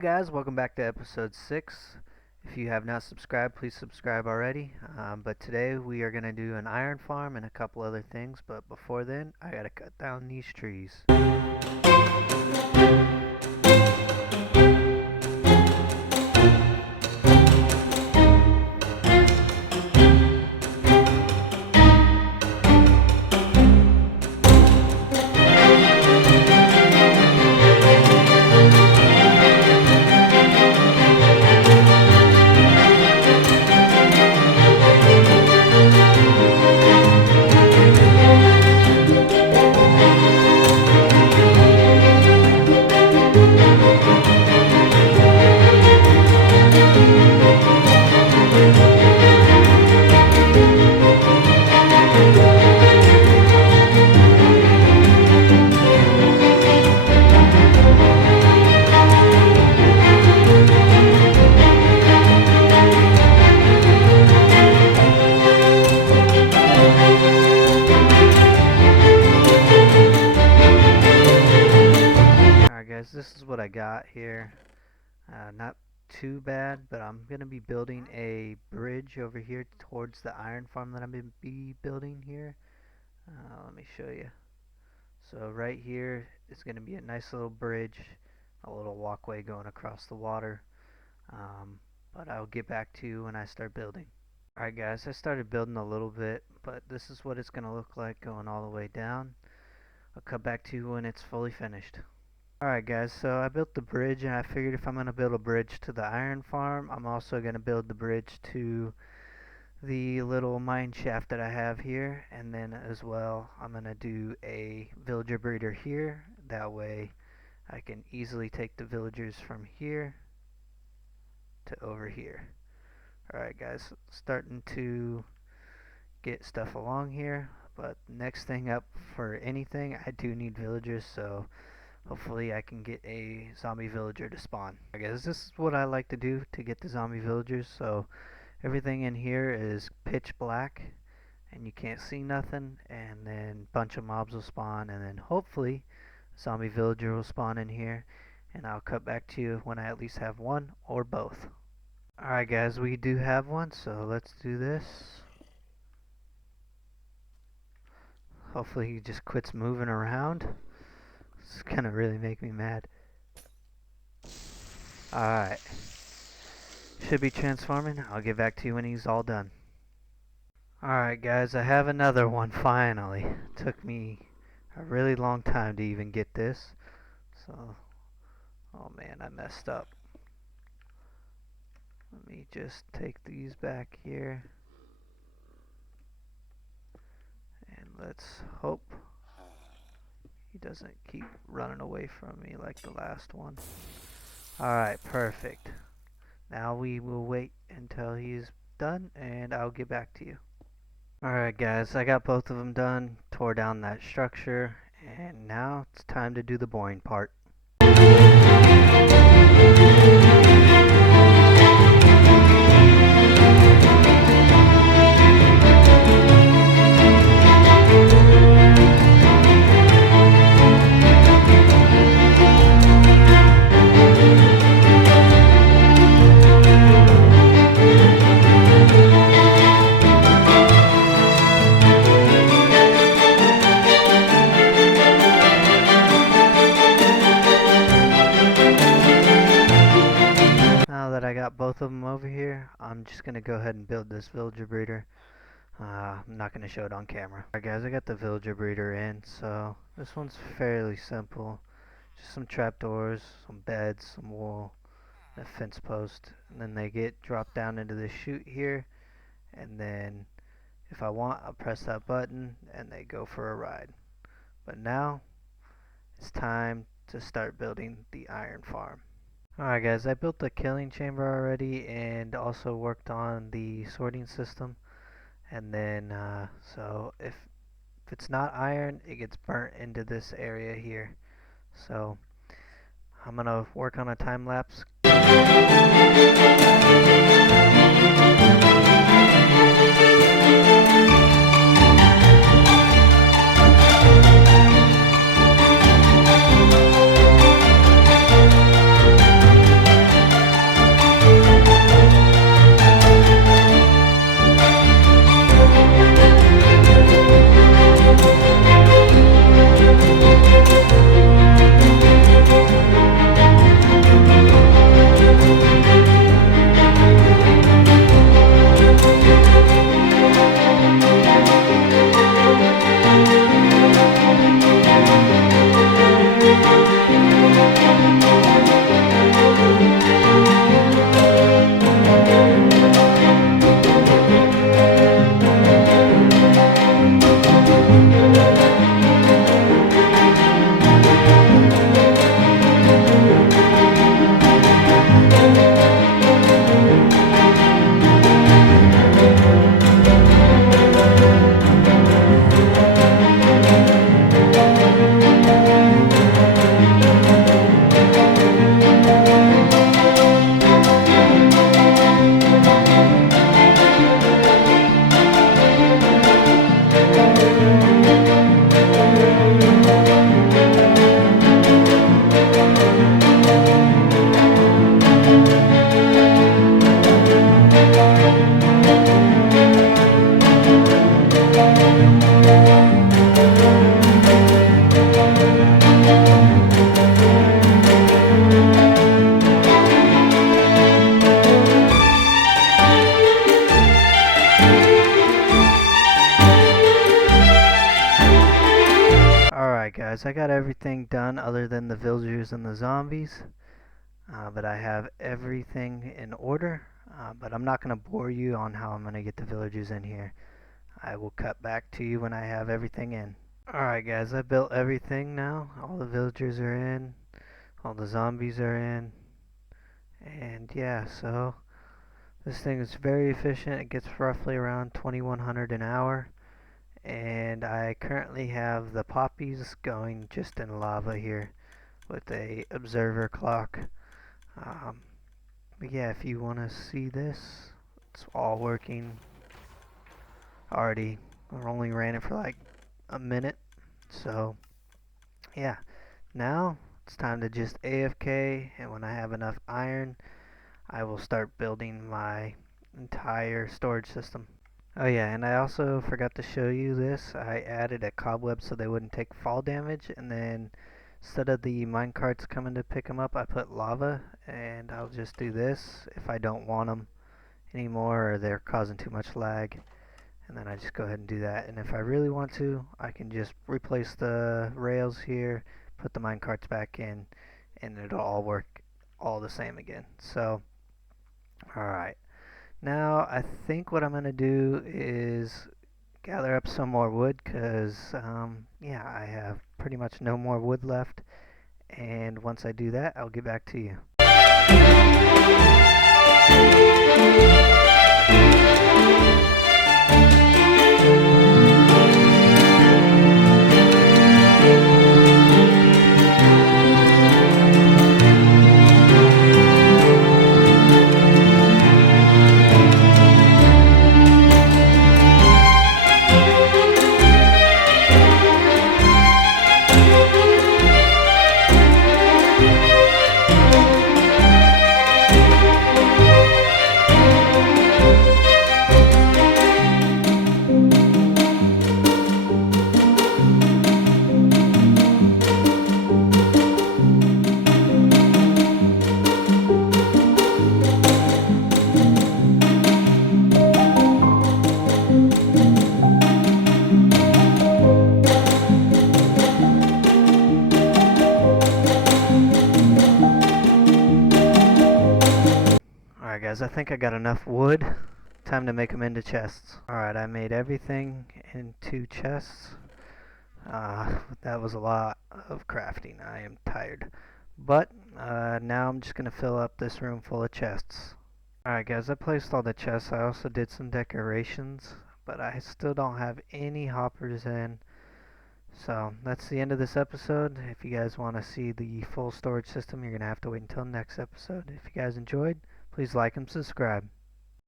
Guys, welcome back to episode 6. If you have not subscribed, please subscribe already. But today we are going to do an iron farm and a couple other things. But before then, I got to cut down these trees. This is what I got here. Not too bad, but I'm going to be building a bridge over here towards the iron farm that I'm going to be building here. Let me show you. So right here is going to be a nice little bridge, a little walkway going across the water. But I'll get back to you when I start building. Alright guys, I started building a little bit, but this is what it's going to look like going all the way down. I'll come back to you when it's fully finished. Alright guys, so I built the bridge, and I figured if I'm going to build a bridge to the iron farm, I'm also going to build the bridge to the little mine shaft that I have here, and then as well I'm going to do a villager breeder here. That way I can easily take the villagers from here to over here. Alright guys, starting to get stuff along here, but next thing up for anything, I do need villagers, so hopefully I can get a zombie villager to spawn. I guess this is what I like to do to get the zombie villagers. So everything in here is pitch black and you can't see nothing, and then a bunch of mobs will spawn, and then hopefully zombie villager will spawn in here, and I'll cut back to you when I at least have one or both. Alright guys, we do have one, so let's do this. Hopefully he just quits moving around. It's gonna really make me mad. Alright. Should be transforming. I'll get back to you when he's all done. Alright guys, I have another one finally. Took me a really long time to even get this. So, oh man, I messed up. Let me just take these back here. And let's hope he doesn't keep running away from me like the last one. Alright, perfect. Now we will wait until he's done, and I'll get back to you. Alright guys, I got both of them done, tore down that structure, and now it's time to do the boring part. I got both of them over here. I'm just gonna go ahead and build this villager breeder. I'm not gonna show it on camera. Alright guys, I got the villager breeder in, so this one's fairly simple. Just some trapdoors, some beds, some wool, a fence post, and then they get dropped down into the chute here, and then if I want, I'll press that button and they go for a ride. But now it's time to start building the iron farm. Alright guys, I built the killing chamber already and also worked on the sorting system. And then, so if it's not iron, it gets burnt into this area here. So, I'm gonna work on a time lapse. guys, I got everything done other than the villagers and the zombies. But I have everything in order. But I'm not going to bore you on how I'm going to get the villagers in here. I will cut back to you when I have everything in. Alright guys, I built everything now. All the villagers are in. All the zombies are in. And yeah, so this thing is very efficient. It gets roughly around 2100 an hour. And I currently have the poppies going just in lava here with a observer clock. But yeah, if you want to see this, it's all working already. I only ran it for like a minute. So yeah, now it's time to just AFK, and when I have enough iron, I will start building my entire storage system. Oh yeah, and I also forgot to show you this. I added a cobweb so they wouldn't take fall damage, and then instead of the minecarts coming to pick them up, I put lava, and I'll just do this if I don't want them anymore or they're causing too much lag. And then I just go ahead and do that. And if I really want to, I can just replace the rails here, put the minecarts back in, and it'll all work all the same again. So, alright. Now, I think what I'm going to do is gather up some more wood because, yeah, I have pretty much no more wood left. And once I do that, I'll get back to you. Alright guys, I think I got enough wood. Time to make them into chests. Alright, I made everything into chests. That was a lot of crafting. I am tired. But now I'm just going to fill up this room full of chests. Alright guys, I placed all the chests. I also did some decorations, but I still don't have any hoppers in. So that's the end of this episode. If you guys want to see the full storage system, you're going to have to wait until next episode. If you guys enjoyed, please like and subscribe.